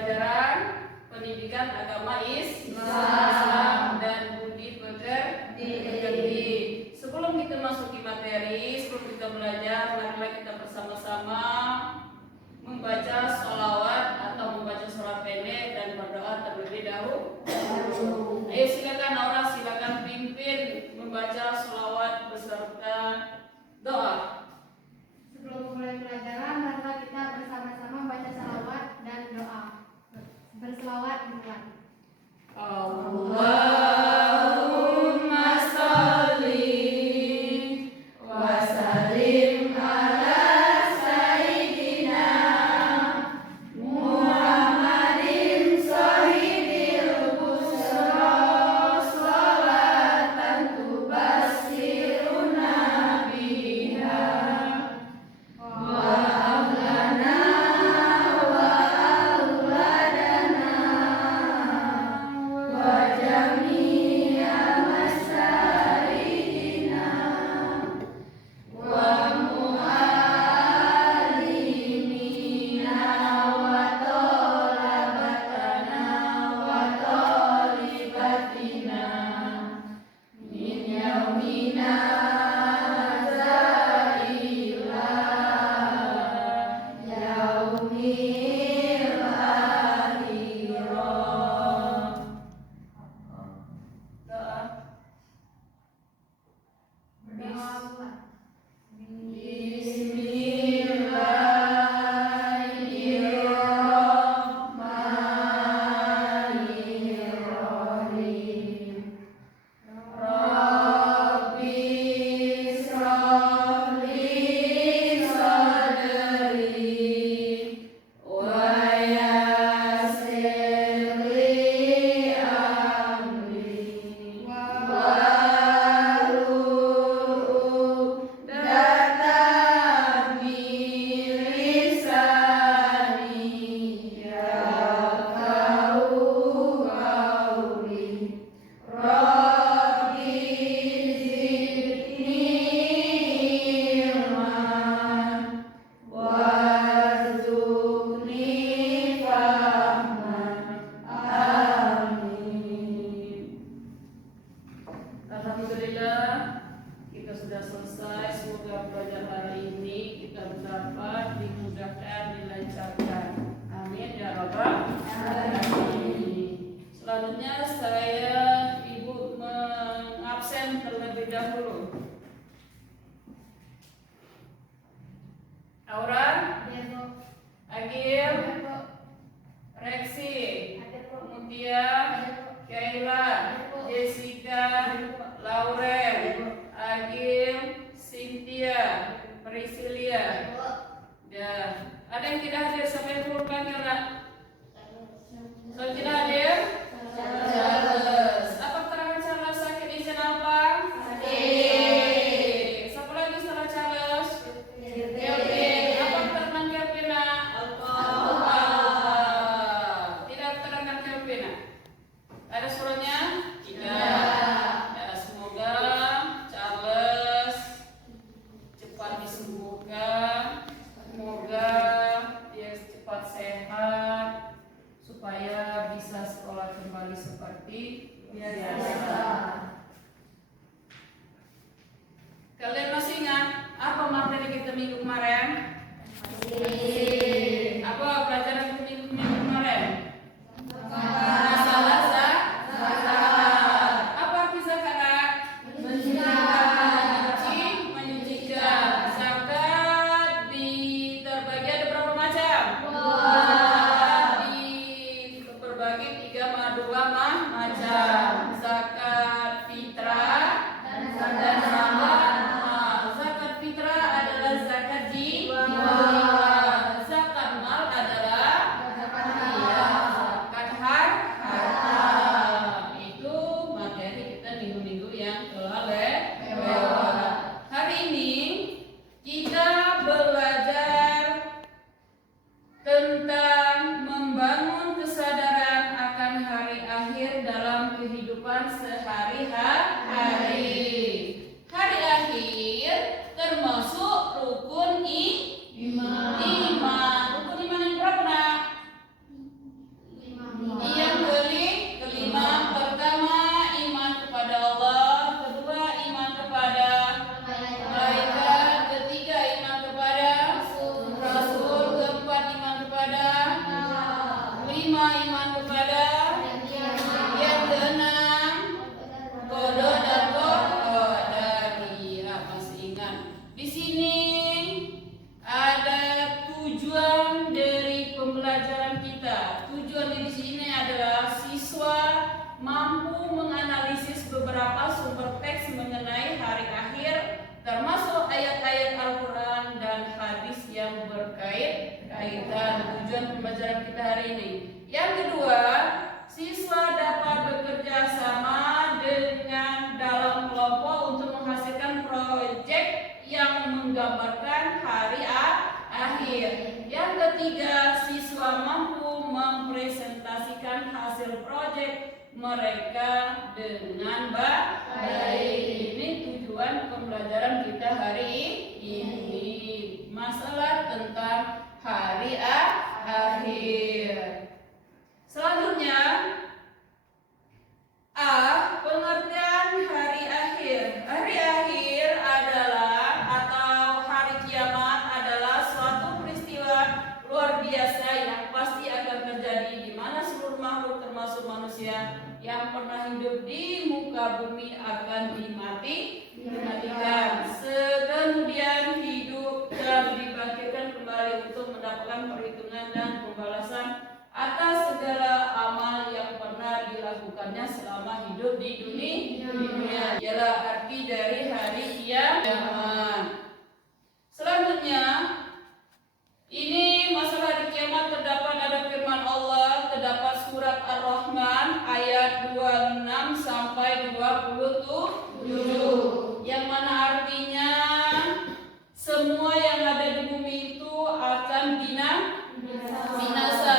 pelajaran pendidikan agama Islam dan budi pekerti. Sebelum kita masuki materi, sebelum kita belajar, marilah kita bersama-sama membaca sholawat atau membaca sholat pendek dan berdoa terlebih dahulu. Ayo silakan Aura, silakan pimpin membaca sholawat beserta doa. Sebelum mulai pelajaran, marilah kita bersama-sama membaca sholawat dan doa. Berselawat duluan. Allahumma sholli wa sallim ala sayyidina Muhammadin sahibil busra sholatan tubassiruna biha wa ahlana wa auladana wa jami'a masyaridina wa mu'allimina wa talabatana wa talibatina min yaumina hadza ila yaumil akhirah. Doa. Bismillahirrahmanirrahim. Rabbi shrah li sadri wa yassir li amri wahlul 'uqdatam min lisani yafqahu qawli. Rabbi zidni ilman warzuqni fahman. Amin. Alhamdulillah, kita sudah selesai. Semoga pelajaran hari ini kita dapat dimudahkan, dilancarkan. Amin ya rabbal alamin. Selanjutnya saya Ibu mengabsen terlebih dahulu. Aura, Ya, Bu. Agil, Ya, Bu. Reksi, Ada, Bu. Mutia, Kaila, Jessica, Lauren, Agil, Cynthia, Priscilia. Ya, ada yang tidak hadir sampai full panggil nak? Kalau tidak hadir, Charles. Apa keterangan Charles sakit izin apa? Sakit. Siapa lagi setelah Charles? Kelvin. Apa keterangan Kelvin nak? Allah. Tidak keterangan Kelvin nak? Ada suratnya? Tidak. Ya, semoga Charles cepat disembuhkan. Semoga dia cepat sehat supaya bisa sekolah kembali seperti biasa. Kalian masih ingat apa materi kita minggu kemarin? Apa pelajaran kita minggu kemarin? Masalah zakat. Apa arti zakat? Menyucikan. Zakat terbagi ada berapa macam? Terbagi 2 macam. Zakat fitrah dan zakat. Zakat fitrah adalah zakat jiwa. Zakat yang menggambarkan hari akhir. Yang ketiga, siswa mampu mempresentasikan hasil proyek mereka dengan baik. Ini tujuan pembelajaran kita hari ini. Masalah tentang hari akhir. Selanjutnya, A. Pengertian hari akhir. Hari akhir adalah atau hari kiamat adalah suatu peristiwa luar biasa yang pasti akan terjadi di mana seluruh makhluk termasuk manusia yang pernah hidup di muka bumi akan dimatikan. Kemudian hidup dan dibangkitkan kembali untuk mendapatkan perhitungan dan pembalasan atas segala amal yang pernah dilakukannya selama hidup di dunia. Ialah arti dari hari kiamat. Selanjutnya, ini masalah hari kiamat terdapat ada firman Allah, terdapat surat Ar-Rahman ayat 26 sampai 27, yang mana artinya semua yang ada di bumi itu akan binasa.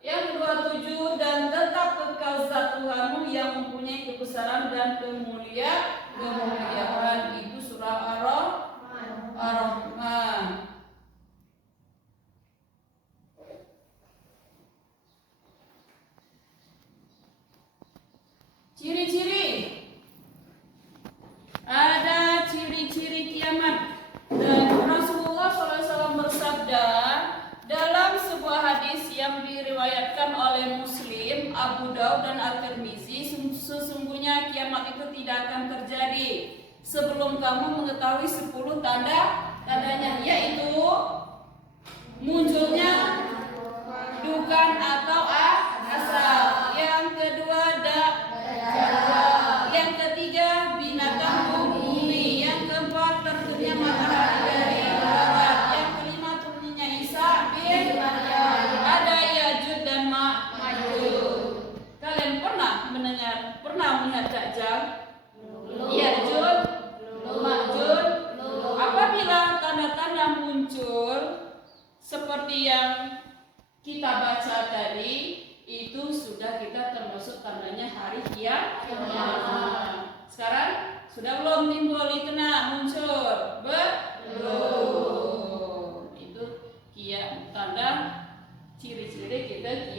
Yang 27, dan tetap kekal zat Tuhanmu yang mempunyai kebesaran dan kemuliaan. Itu surah Ar-Rahman. Ciri-ciri. Ada ciri-ciri kiamat. Dan Rasulullah SAW bersabda dalam sebuah hadis yang diriwayatkan oleh Muslim, Abu Daud dan At-Tirmizi, sesungguhnya kiamat itu tidak akan terjadi sebelum kamu mengetahui 10 tandanya, yaitu munculnya dukan atau asal. Yang kedua yang ketiga binatang bumi. Yang keempat terbenamnya matahari dari barat. Yang kelima turunnya Isa bin Maryam. Ada Yajud dan Ma'jud. Kalian pernah melihat Dajjal? Yajud, Ma'jud. Apabila tanda-tanda muncul seperti yang kita baca tadi, itu sudah kita termasuk tandanya hari kiamat. Sekarang sudah belum timbul itu muncul? Belum. Itu tanda ciri-ciri kita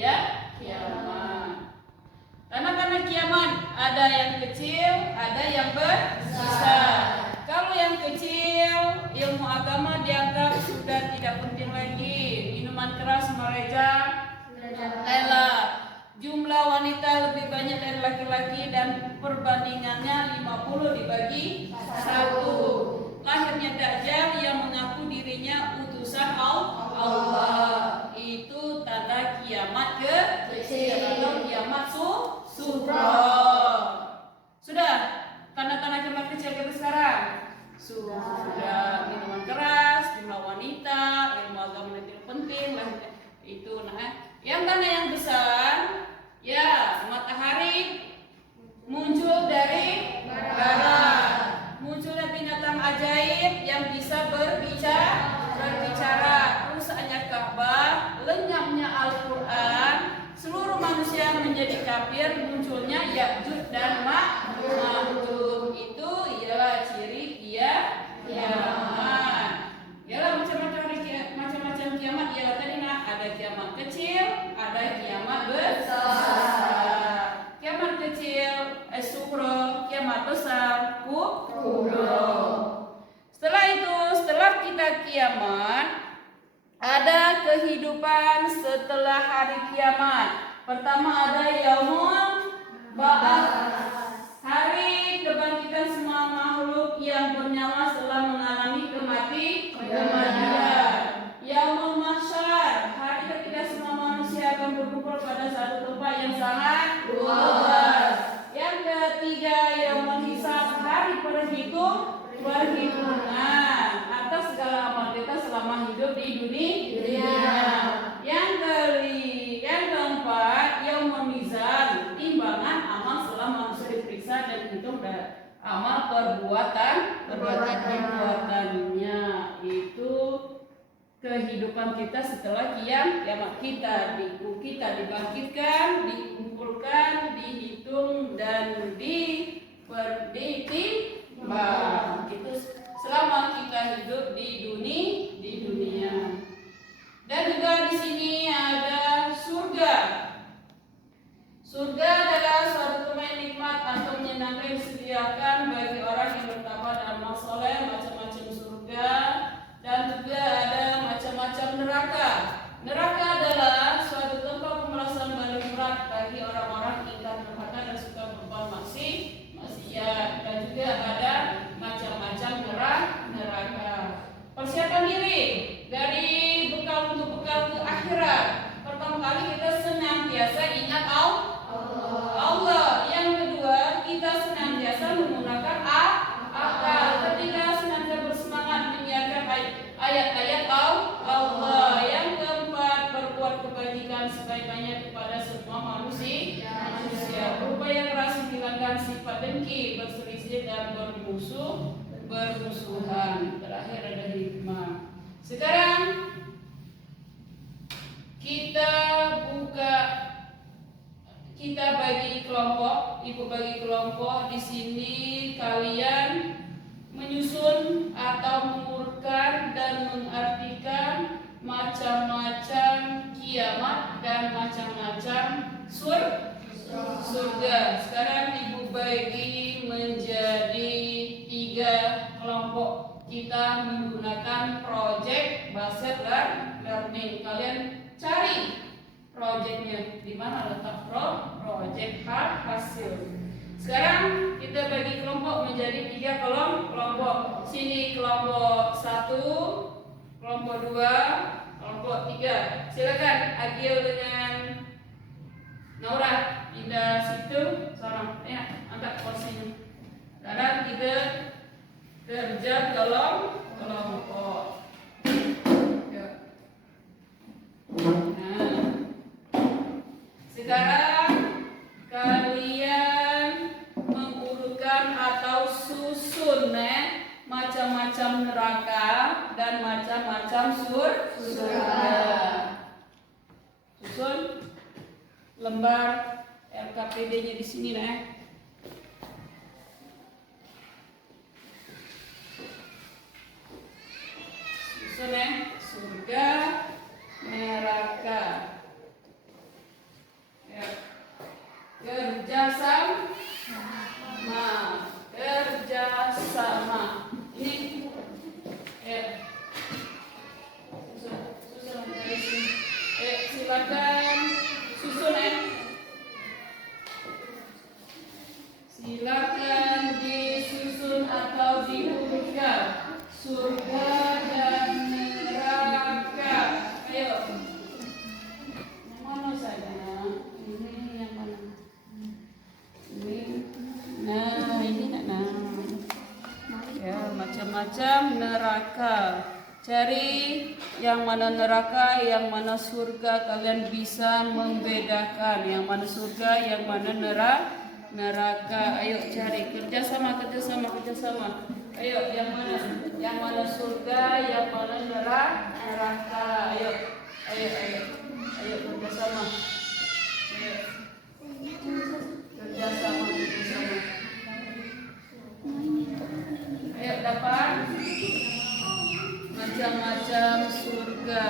kiamat. Karena kiamat ada yang kecil, ada yang besar. Kalau yang kecil, ilmu agama dianggap sudah tidak penting lagi. Minuman keras mereja jumlah wanita lebih banyak dari laki-laki dan perbandingannya 50 dibagi 1. Lahirnya Dajjal yang mengaku dirinya utusan Allah. Itu tanda kiamat kecil atau kiamat sughra. Sudah tanda-tanda kiamat kecil kita sekarang? Sudah. Minuman keras, jumlah wanita, ilmu agama itu penting. Itu yang tanda yang besar, ya, matahari muncul dari barat. Munculnya binatang ajaib yang bisa berbicara. Rusaknya Ka'bah, lenyapnya Al-Quran, seluruh manusia menjadi kafir, munculnya Ya'juj dan Ma'juj. Itu ialah ciri kiamat. Ialah macam-macam kiamat. Ialah tadi ada kiamat kecil, ada kiamat besar. Kiamat kecil sughra, kiamat besar kubra. Setelah kita kiamat, ada kehidupan setelah hari kiamat. Pertama ada yaumul ba'ats, hari kebangkitan semua makhluk yang bernyawa setelah mengalami kematian. Yaumul mahsyar, hari ketika semua manusia akan berkumpul pada satu tempat yang sangat luas. Yang ketiga yaumul hisab, hari perhitungan atas segala amal kita selama hidup di dunia. Yang keempat yaumul mizan, timbangan amal setelah manusia diperiksa dan dihitung amal perbuatannya itu kehidupan kita setelah kiamat kita dibangkitkan, dikumpulkan, dihitung dan ditimbang. Itu selama kita hidup di dunia. Dan juga di sini ada surga. Surga adalah suatu tempat nikmat atau menyenangkan yang disediakan bagi orang yang bertakwa dan amal soleh, macam-macam surga. Dan juga ada macam-macam neraka. Neraka adalah suatu tempat pemerasan paling berat bagi orang-orang ingkar neraka dan suka berbuat maksiat. Dan juga ada macam-macam neraka. Persiapan diri dari bekal untuk bekal ke akhirat. Pertama kali kita senantiasa ingat Allah. Yang kedua, kita senantiasa menggunakan akal. Ketika senantiasa bersemangat menyiarkan ayat-ayat Allah. Yang keempat, berbuat kebajikan sebaik-baiknya kepada semua manusia. Berupaya keras menghilangkan sifat dengki, berselisih dan bermusuhan. Terakhir ada hikmah. Sekarang kita bagi kelompok, ibu bagi kelompok. Di sini kalian menyusun atau mengurutkan dan mengartikan macam-macam kiamat dan macam-macam surga. Sekarang ibu bagi menjadi 3 kelompok. Kita menggunakan project based learning. Kalian cari projectnya di mana letak project hasil. Sekarang kita bagi kelompok menjadi 3 kelompok. Sini kelompok 1, kelompok 2, kelompok 3. Silakan Agil dengan Naura pindah situ sana. Ya, angkat kursinya. Sekarang kita kerja kelompok. Nah, sekarang kalian mengurutkan atau susun macam-macam neraka dan macam-macam surga. Susun lembar LKPD-nya di sini Susun surga, neraka. Ya. Kerjasama. Ini ya. Susun dari sini. Silakan susun Silakan disusun atau diurutkan surga dan neraka. Ayo. Yang mana saja? Ini yang mana? Ini. Nah, ini nah. Ya, macam-macam neraka. Cari yang mana neraka, yang mana surga. Kalian bisa membedakan yang mana surga, yang mana neraka. Ayo cari kerjasama. Ayo yang mana surga, yang mana neraka. Ayo kerjasama. Kerjasama. Ayo dapat macam-macam surga,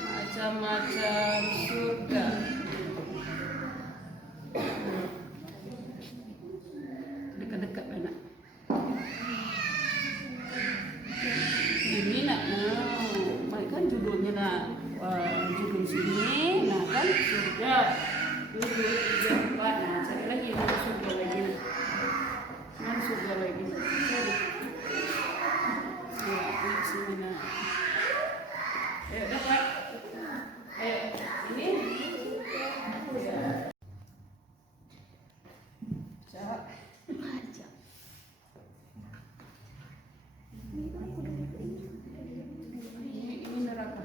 macam-macam surga. Dekat-dekat nak. Ini nak, kan judulnya nak. Judul sini, nah kan surga. Judul 3, 4. Nah, sekali lagi ada surga lagi. Mana surga lagi? Ya, di sini nak. Ayo dapat. Ini. Cak. Ini neraka.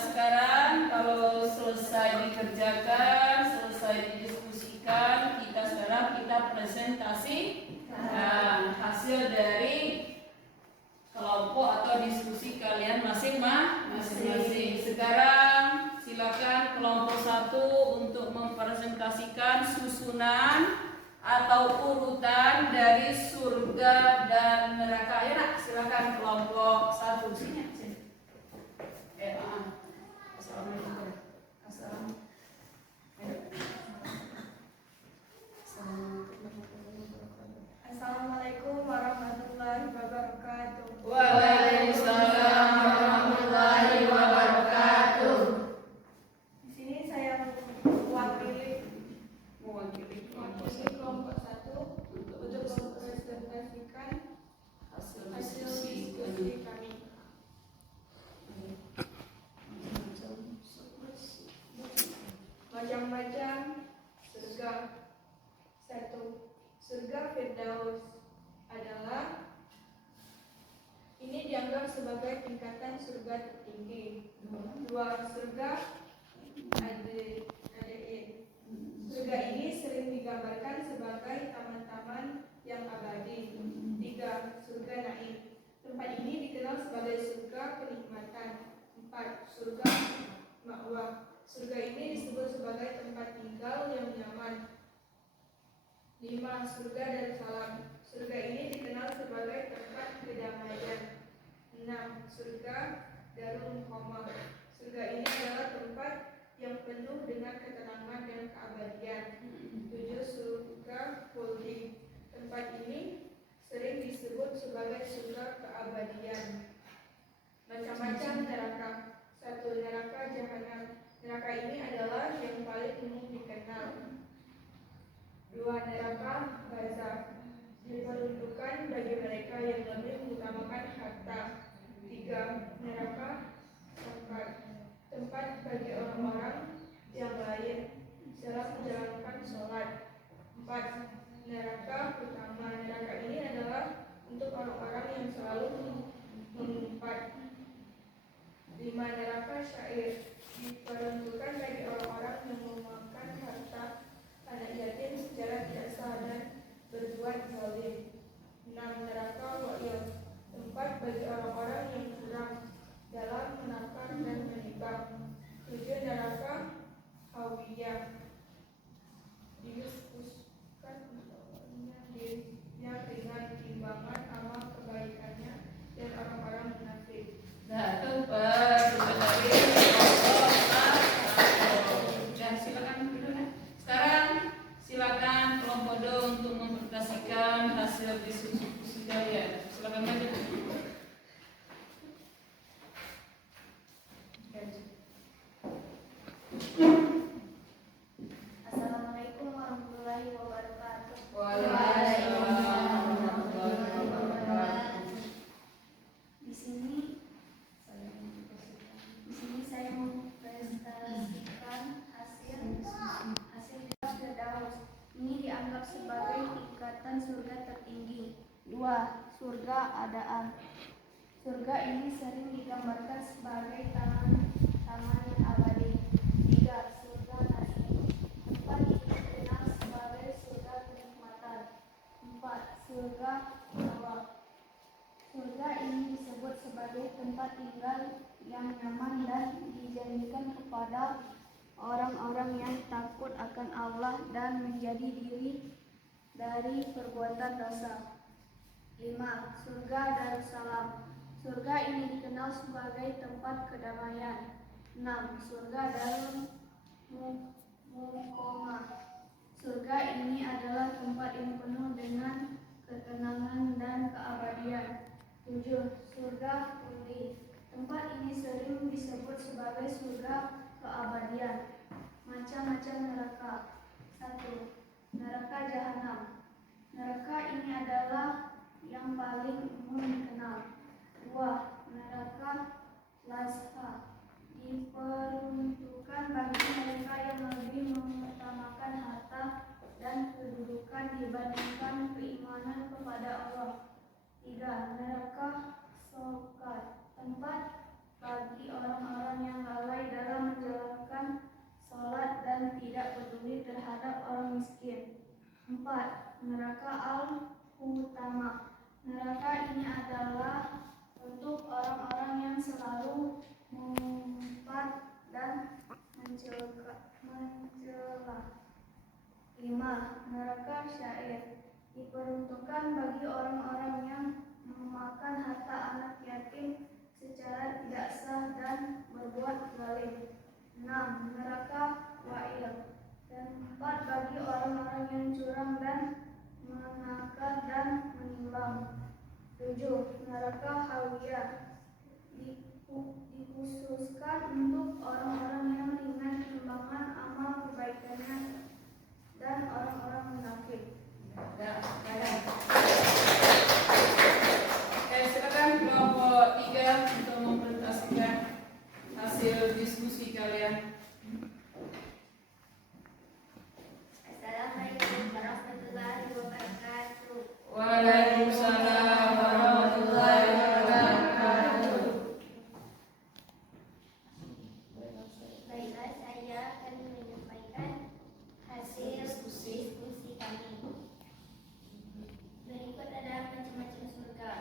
Sekarang kalau selesai dikerjakan, selesai didiskusikan, kita presentasikan hasil dari kelompok atau diskusi kalian masing-masing. Sekarang silakan kelompok 1 untuk mempresentasikan susunan atau urutan dari surga dan neraka. Ayo nak, silakan kelompok 1 sini. Assalamualaikum. Assalamualaikum warahmatullahi wabarakatuh. Waalaikumsalam warahmatullahi wabarakatuh. Di sini saya mewakili kelompok 1 untuk mempresentasikan hasil diskusi kami. Macam-macam surga. 1. Surga Firdaus adalah ini dianggap sebagai tingkatan surga tertinggi. 2. Surga Adain. Surga ini sering digambarkan sebagai taman-taman yang abadi. 3. Surga Naim. Tempat ini dikenal sebagai surga kenikmatan. 4. Surga Ma'wah. Surga ini disebut sebagai tempat tinggal yang nyaman. 5. Surga Darussalam. Surga ini dikenal sebagai tempat kedamaian. 6. Surga Darul Muqamah. Surga ini adalah tempat yang penuh dengan ketenangan dan keabadian. 7. Surga Khuldi. Tempat ini sering disebut sebagai surga keabadian. Macam-macam neraka. 1. Neraka Jahanam. Neraka ini adalah yang paling umum dikenal. 2. Neraka Barzakh. Diperuntukkan bagi mereka yang lebih mengutamakan harta. 3. Neraka Sakar. Tempat bagi orang-orang yang lain dalam menjalankan sholat. 4. Neraka Utama. Neraka ini adalah untuk orang-orang yang selalu mengumpat. 5. Neraka Syair. Diperuntukkan bagi orang-orang yang memakan harta anak yatim secara tidak sah dan berbuat zalim. 6. neraka wa'il, tempat bagi orang-orang yang curang dalam menakar dan menimbang. 7. Neraka hawiyah, didiskusikan dirinya dengan timbangan amal kebaikannya dan orang-orang munafik. Nah, itu sebenarnya dan silakan dulu ya. Sekarang silakan kelompok D untuk mempresentasikan hasil diskusi kalian. Silakan maju. Assalamualaikum warahmatullahi wabarakatuh. Waalaikumsalam warahmatullahi wabarakatuh. Di sini saya mempresentasikan hasil Firdaus. Ini dianggap sebagai tingkatan surga tertinggi. 2. Surga adaan. Surga ini sering digambarkan sebagai taman yang abadi. 3. Surga nasi. Tempat ini dikenal sebagai surga kenikmatan. 4. Surga hawa. Surga ini disebut sebagai tempat tinggal yang nyaman dan dijanjikan kepada orang-orang yang takut akan Allah dan menjadi diri dari perbuatan dosa. 5. Surga Darussalam. Surga ini dikenal sebagai tempat kedamaian. 6. Surga Darul Muqamah. Surga ini adalah tempat yang penuh dengan ketenangan dan keabadian. 7. Surga Khuldi. Tempat ini sering disebut sebagai surga keabadian. Macam-macam neraka. 1. Neraka Jahanam. Neraka ini adalah yang paling umum dikenal. 2. Neraka Lazha. Diperuntukkan bagi mereka yang lebih mengutamakan harta dan kedudukan dibandingkan keimanan kepada Allah. 3. Neraka Sokar. Tempat bagi orang-orang yang lalai dalam menjalankan sholat dan tidak peduli terhadap orang miskin. 4. Neraka Al-Hutama. Neraka ini adalah untuk orang-orang yang selalu mengumpat dan mencela. 5. Neraka Syair. Diperuntukkan bagi orang-orang yang memakan harta anak yatim secara tidak sah dan berbuat zalim. 6. Neraka Wa'il. Tempat bagi orang-orang yang curang dan menakar dan menimbang. 7. Neraka Hawiyah. Dikhususkan untuk orang-orang yang ringan timbangan amal kebaikannya dan orang-orang munafik. Silakan kelompok 3 untuk mempresentasikan hasil diskusi kalian. Assalamualaikum warahmatullahi wabarakatuh. Waalaikumsalam warahmatullahi wabarakatuh. Baiklah, saya akan menyampaikan hasil diskusi kami. Berikut adalah macam-macam surga.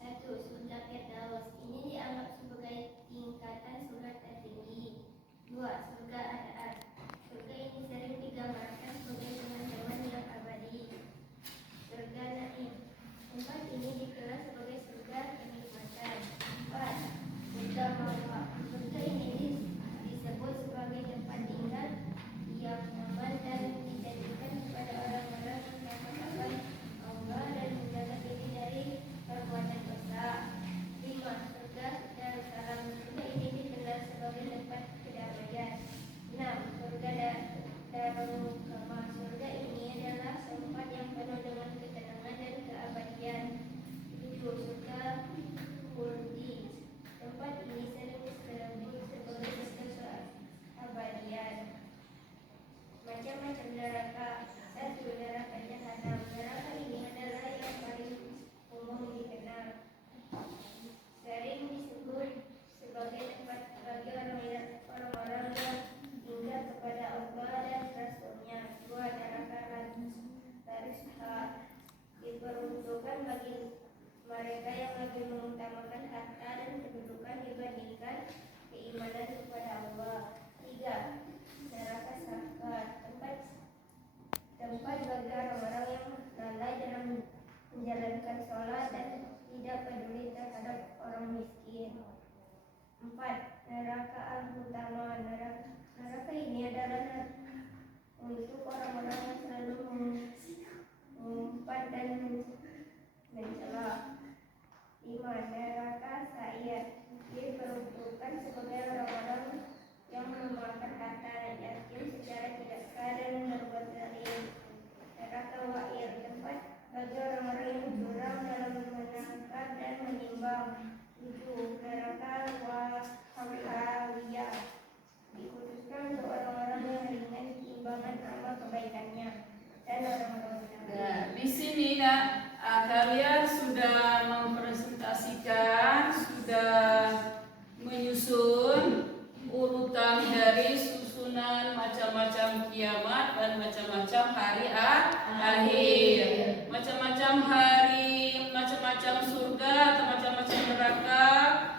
1. Surga Firdaus. Ini dianggap sebagai tingkatan surga tertinggi. 2. Surga adaan. Surga ini sering digambarkan sebagai teman-teman yang abadi. Surga Naim. keimanan kepada Allah. 3. Neraka sakar, tempat bagi orang-orang yang lalai dalam menjalankan sholat dan tidak peduli terhadap orang miskin. 4. Neraka al-hutama. Neraka ini adalah untuk orang-orang yang selalu mengumpat dan mencela. 5. Neraka sa'ir. Diperuntukkan sebagai orang-orang yang memakan harta yatim secara tidak sah dan berbuat zalim. Neraka wa'ir, tempat bagi orang-orang yang curang dalam menangkap dan menimbang. 7. Neraka wahawiyah, dikhususkan untuk orang-orang yang ringan timbangan amal kebaikannya dan orang-orang munafik. Nah, di sini kalian sudah mempresentasikan, sudah menyusun urutan dari susunan macam-macam kiamat dan macam-macam hari akhir, macam-macam hari, macam-macam surga atau macam-macam neraka.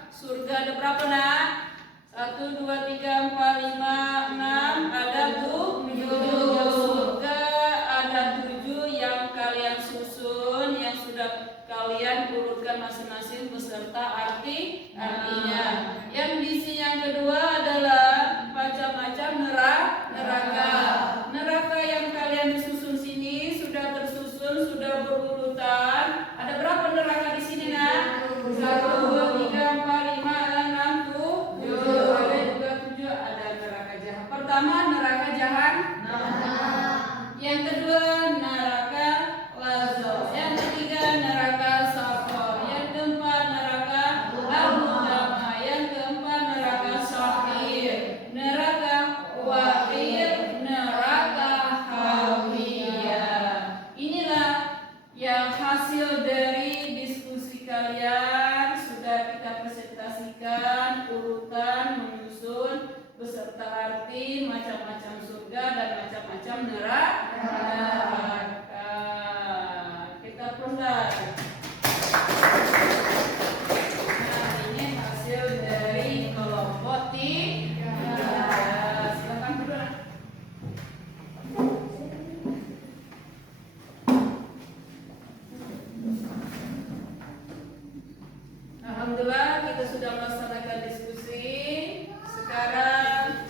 Surga ada berapa nak? 1, 2, 3, 4, 5, 6, ada 7. Surga ada 7 yang kalian susun, yang sudah kalian urutkan masing-masing beserta artinya. Yang di sini yang kedua adalah macam-macam neraka. Neraka yang kalian disusun sini sudah tersusun, sudah berurutan. Ada berapa neraka di sini nak? 1, 2, 3, 4, 5, 6, 7. Ada juga 7. Ada neraka jahat. Pertama neraka jahanam. Yang kedua neraka lazab. Yang ketiga neraka saqar. Yang keempat neraka al-hutama. Yang keempat neraka sa'ir. Neraka wa'ir, neraka hawiyah. Inilah yang hasil dari diskusi kalian. Sudah kita presentasikan urutan, menyusun beserta arti macam-macam surga dan macam-macam neraka. Kita proses. Nah, ini hasil dari kelompok 3. Silakan duduk. Alhamdulillah kita sudah melaksanakan diskusi. Sekarang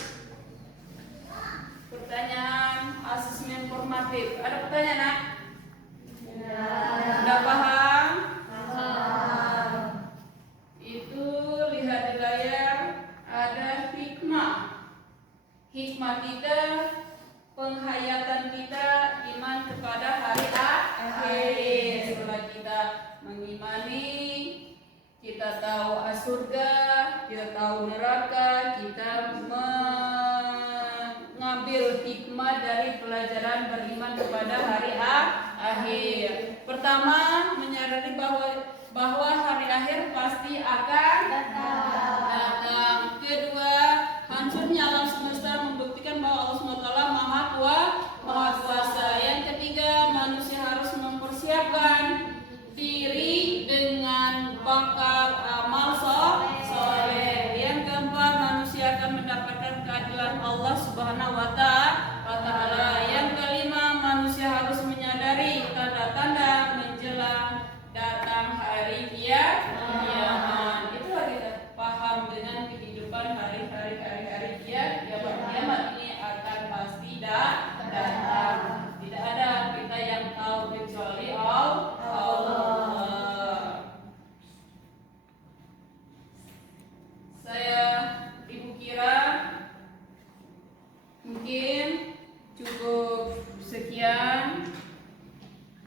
pertanyaan asesmen formatif. Ada pertanyaan nak? Sudah paham? Itu lihat di layar ada hikmah. Hikmah kita, penghayatan kita, iman kepada hari akhir. Setelah kita mengimani, kita tahu surga, kita tahu neraka, kita mengambil hikmah dari pelajaran beriman kepada hari akhir. Pertama, menyadari bahwa hari akhir pasti akan datang. Kedua, hancurnya alam semesta membuktikan bahwa Allah SWT Maha Kuasa. Yang ketiga, manusia harus mempersiapkan diri dengan bakal amal soleh. Yang keempat, manusia akan mendapatkan keadilan Allah Subhanahu wa Ta'ala. Yang kelima, manusia harus menyadari tanda-tanda menjelang datang hari kiamat. Itulah kita paham dengan kehidupan hari-hari kiamat ini akan pasti datang. Tidak ada kita yang tahu kecuali Allah. Saya Ibu Kira, mungkin cukup sekian.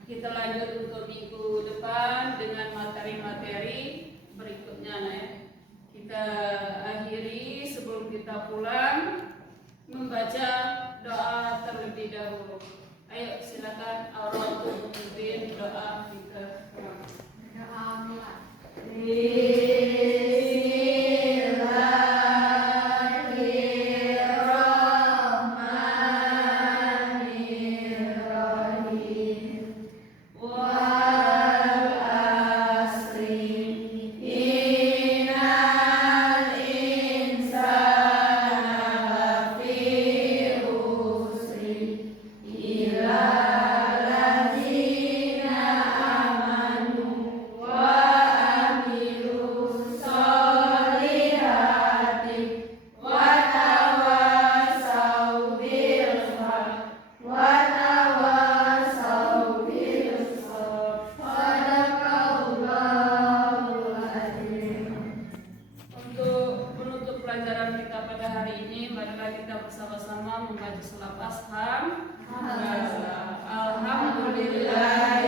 Kita lanjut untuk minggu depan dengan materi-materi berikutnya ya. Kita akhiri sebelum kita pulang membaca doa terlebih dahulu. Ayo silakan Allah untuk memimpin doa kita. Doa mulai. kita pada hari ini, marilah kita bersama-sama membaca selapas Alhamdulillah.